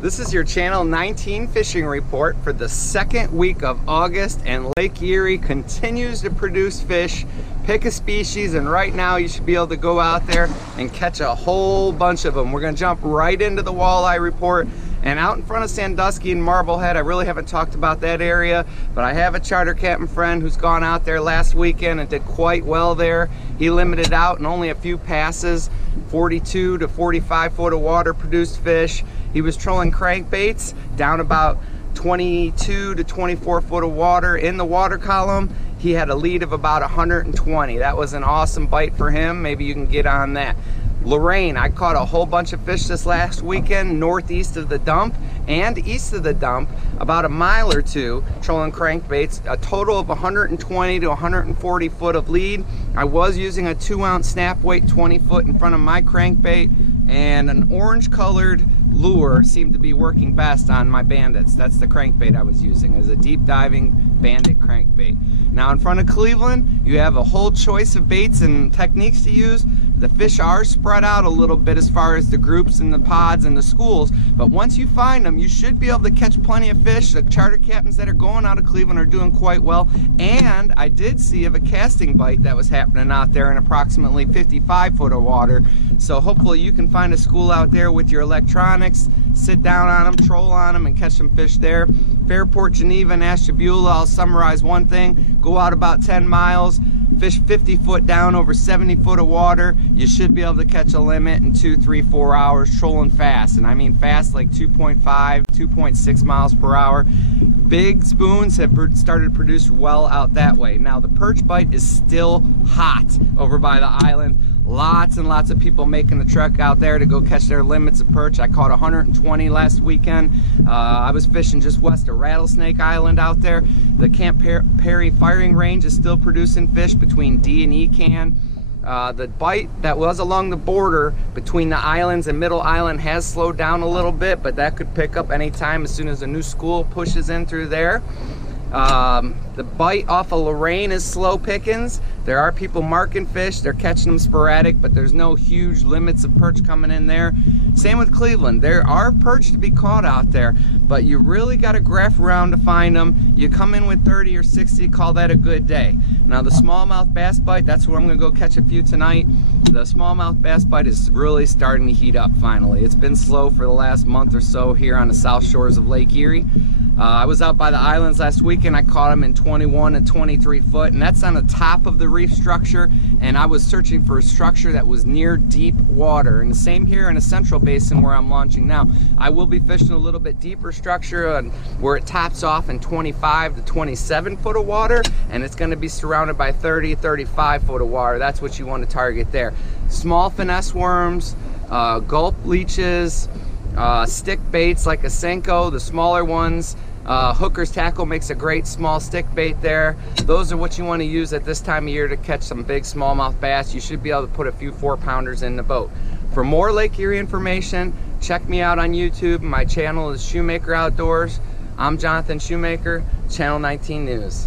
This is your Channel 19 fishing report for the second week of August, and Lake Erie continues to produce fish. Pick a species, and right now you should be able to go out there and catch a whole bunch of them. We're going to jump right into the walleye report. And out in front of Sandusky and Marblehead, I really haven't talked about that area, but I have a charter captain friend who's gone out there last weekend and did quite well there. He limited out in only a few passes, 42 to 45 foot of water produced fish. He was trolling crankbaits down about 22 to 24 foot of water in the water column. He had a lead of about 120. That was an awesome bite for him. Maybe you can get on that. Lorraine, I caught a whole bunch of fish this last weekend northeast of the dump and east of the dump, about a mile or two, trolling crankbaits, a total of 120 to 140 foot of lead. I was using a 2-ounce snap weight 20 foot in front of my crankbait, and an orange colored lure seemed to be working best on my bandits. That's the crankbait I was using, as a deep diving bandit crankbait. Now in front of Cleveland, you have a whole choice of baits and techniques to use. The fish are spread out a little bit as far as the groups and the pods and the schools, but once you find them, you should be able to catch plenty of fish. The charter captains that are going out of Cleveland are doing quite well, and I did see of a casting bite that was happening out there in approximately 55 foot of water. So hopefully you can find a school out there with your electronics, sit down on them, troll on them, and catch some fish there. Fairport, Geneva, and Ashtabula, I'll summarize one thing. Go out about 10 miles, fish 50 foot down over 70 foot of water. You should be able to catch a limit in 2, 3, 4 hours trolling fast. And I mean fast, like 2.5, 2.6 miles per hour. Big spoons have started to produce well out that way. Now the perch bite is still hot over by the island. Lots and lots of people making the trek out there to go catch their limits of perch. I caught 120 last weekend. I was fishing just west of Rattlesnake Island out there. The Camp Perry firing range is still producing fish between D and E can. The bite that was along the border between the islands and Middle Island has slowed down a little bit, but that could pick up anytime as soon as a new school pushes in through there. The bite off of Lorraine is slow pickings. There are people marking fish, they're catching them sporadic, but there's no huge limits of perch coming in there. Same with Cleveland. There are perch to be caught out there, but you really got to graph around to find them. You come in with 30 or 60, call that a good day. Now the smallmouth bass bite, that's where I'm going to go catch a few tonight. The smallmouth bass bite is really starting to heat up finally. It's been slow for the last month or so here on the south shores of Lake Erie. I was out by the islands last weekend. I caught them in 21 and 23 foot, and that's on the top of the reef structure, and I was searching for a structure that was near deep water. And the same here in the central basin where I'm launching now. I will be fishing a little bit deeper structure and where it tops off in 25 to 27 foot of water, and it's going to be surrounded by 30, 35 foot of water. That's what you want to target there. Small finesse worms, gulp leeches, stick baits like a Senko, the smaller ones. Hooker's tackle makes a great small stick bait there. Those are what you want to use at this time of year to catch some big smallmouth bass. You should be able to put a few 4-pounders in the boat. For more Lake Erie information, check me out on YouTube. My channel is Shoemaker Outdoors. I'm Jonathan Shoemaker, Channel 19 News.